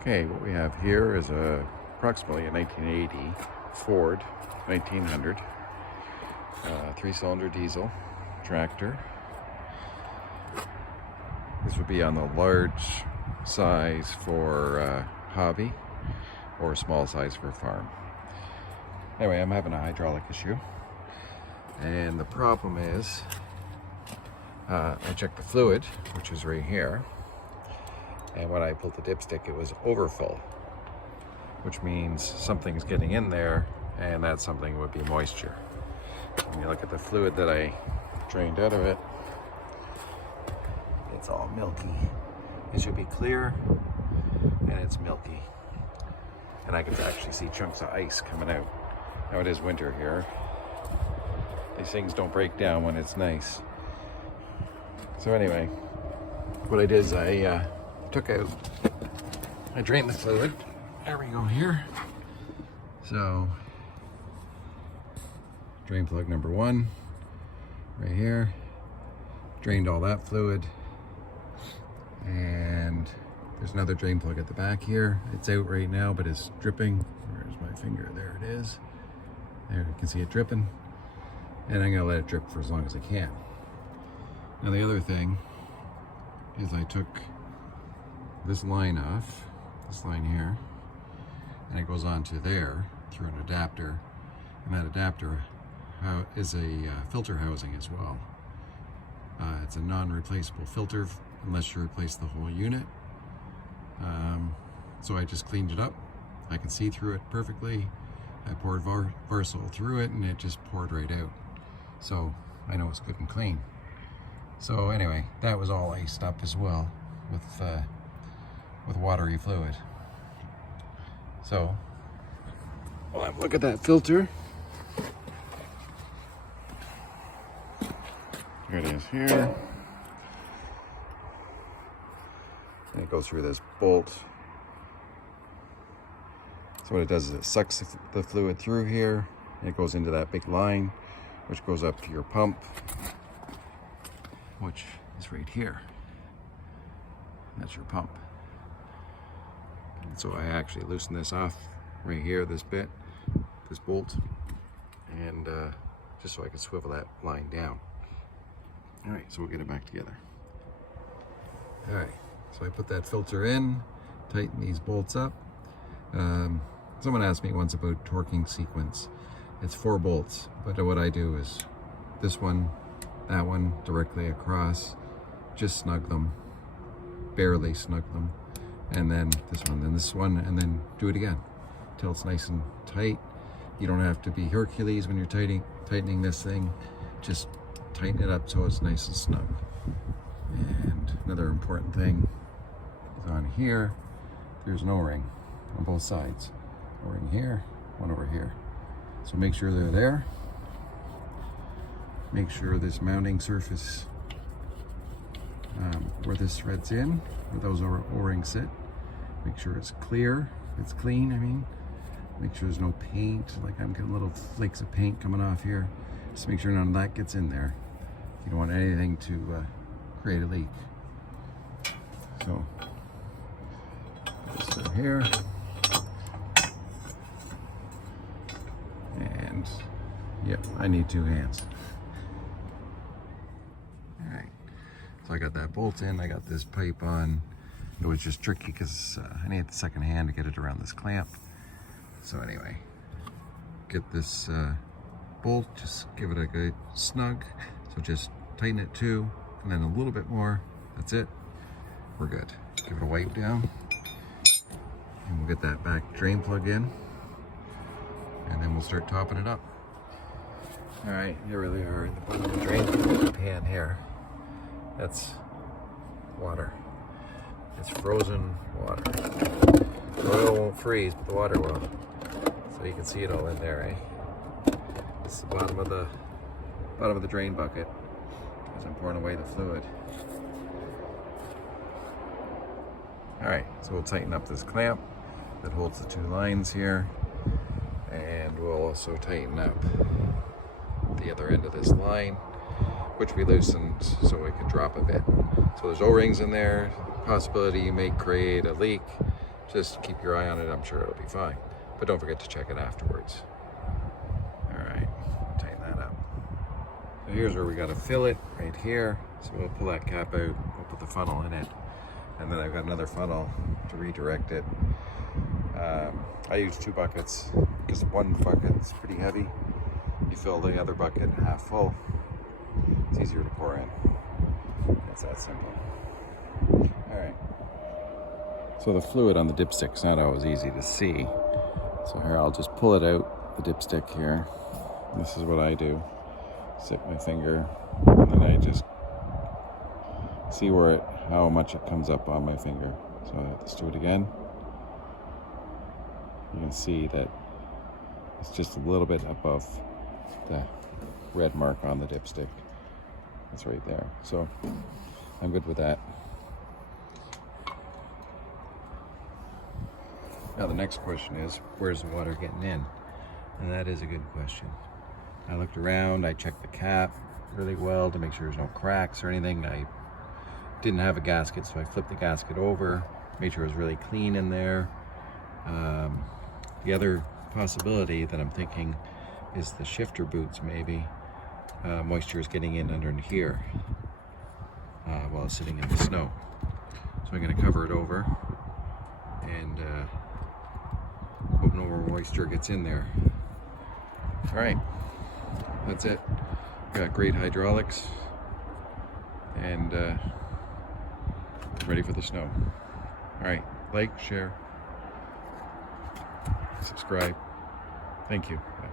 Okay, what we have here is approximately a 1980 Ford 1900 three-cylinder diesel tractor. This would be on the large size for hobby or small size for farm. Anyway, I'm having a hydraulic issue, and the problem is I checked the fluid, which is right here, and when I pulled the dipstick it was overfull, which means something's getting in there, and that something would be moisture. When you look at the fluid that I drained out of it, it's all milky. It should be clear, and it's milky. And I can actually see chunks of ice coming out. Now it is winter here. These things don't break down when it's nice. So anyway, what I did is I drained the fluid. There we go here. So, drain plug number 1, right here. Drained all that fluid. And there's another drain plug at the back here. It's out right now, but it's dripping. Where's my finger? There it is. There, you can see it dripping. And I'm gonna let it drip for as long as I can. Now the other thing is I took this line off, this line here, and it goes on to there through an adapter, and that adapter is a filter housing as well. It's a non-replaceable filter unless you replace the whole unit. So I just cleaned it up. I can see through it perfectly. I poured Varsol through it and it just poured right out. So I know it's good and clean. So anyway, that was all iced up as well with watery fluid. So, well, have a look at that filter. Here it is here. And it goes through this bolt. So what it does is it sucks the fluid through here, and it goes into that big line, which goes up to your pump, which is right here. That's your pump. And so I actually loosen this off right here, this bit, this bolt, and just so I can swivel that line down. All right, so we'll get it back together. All right, so I put that filter in, tighten these bolts up. Someone asked me once about torquing sequence. It's 4 bolts, but what I do is this one, that one directly across, just snug them, barely snug them, and then this one, and then do it again until it's nice and tight. You don't have to be Hercules when you're tightening this thing. Just tighten it up so it's nice and snug. And another important thing is on here, there's an O-ring on both sides. O-ring here, one over here. So make sure they're there. Make sure this mounting surface, where this threads in, where those O-rings sit, make sure it's clear, it's clean, I mean. Make sure there's no paint, like I'm getting little flakes of paint coming off here. Just make sure none of that gets in there. You don't want anything to create a leak. So, this in here. And, yep, I need 2 hands. All right, so I got that bolt in, I got this pipe on. It was just tricky because I need the second hand to get it around this clamp. So anyway, get this bolt, just give it a good snug. So just tighten it too, and then a little bit more. That's it. We're good. Give it a wipe down, and we'll get that back drain plug in, and then we'll start topping it up. All right, here we are at the bottom of the drain pan here. That's water. It's frozen water. The oil won't freeze, but the water will. So you can see it all in there, eh? This is the bottom of the drain bucket as I'm pouring away the fluid. All right, so we'll tighten up this clamp that holds the 2 lines here, and we'll also tighten up the other end of this line, which we loosened so it could drop a bit. So there's O-rings in there. Possibility you may create a leak. Just keep your eye on it. I'm sure it'll be fine. But don't forget to check it afterwards. All right, tighten that up. So here's where we got to fill it, right here. So we'll pull that cap out, we'll put the funnel in it. And then I've got another funnel to redirect it. I use 2 buckets because one bucket's pretty heavy. You fill the other bucket half full. It's easier to pour in. It's that simple. All right. So the fluid on the dipstick's not always easy to see. So here, I'll just pull it out, the dipstick here. And this is what I do. Stick my finger, and then I just see how much it comes up on my finger. So let's do it again. You can see that it's just a little bit above the red mark on the dipstick. It's right there. So I'm good with that. Now the next question is, where's the water getting in? And that is a good question. I looked around, I checked the cap really well to make sure there's no cracks or anything. I didn't have a gasket, so I flipped the gasket over, made sure it was really clean in there. The other possibility that I'm thinking is the shifter boots, maybe. Moisture is getting in under here while it's sitting in the snow. So I'm going to cover it over and hope no more moisture gets in there. All right, that's it. Got great hydraulics and ready for the snow. All right, like, share, subscribe. Thank you. Bye.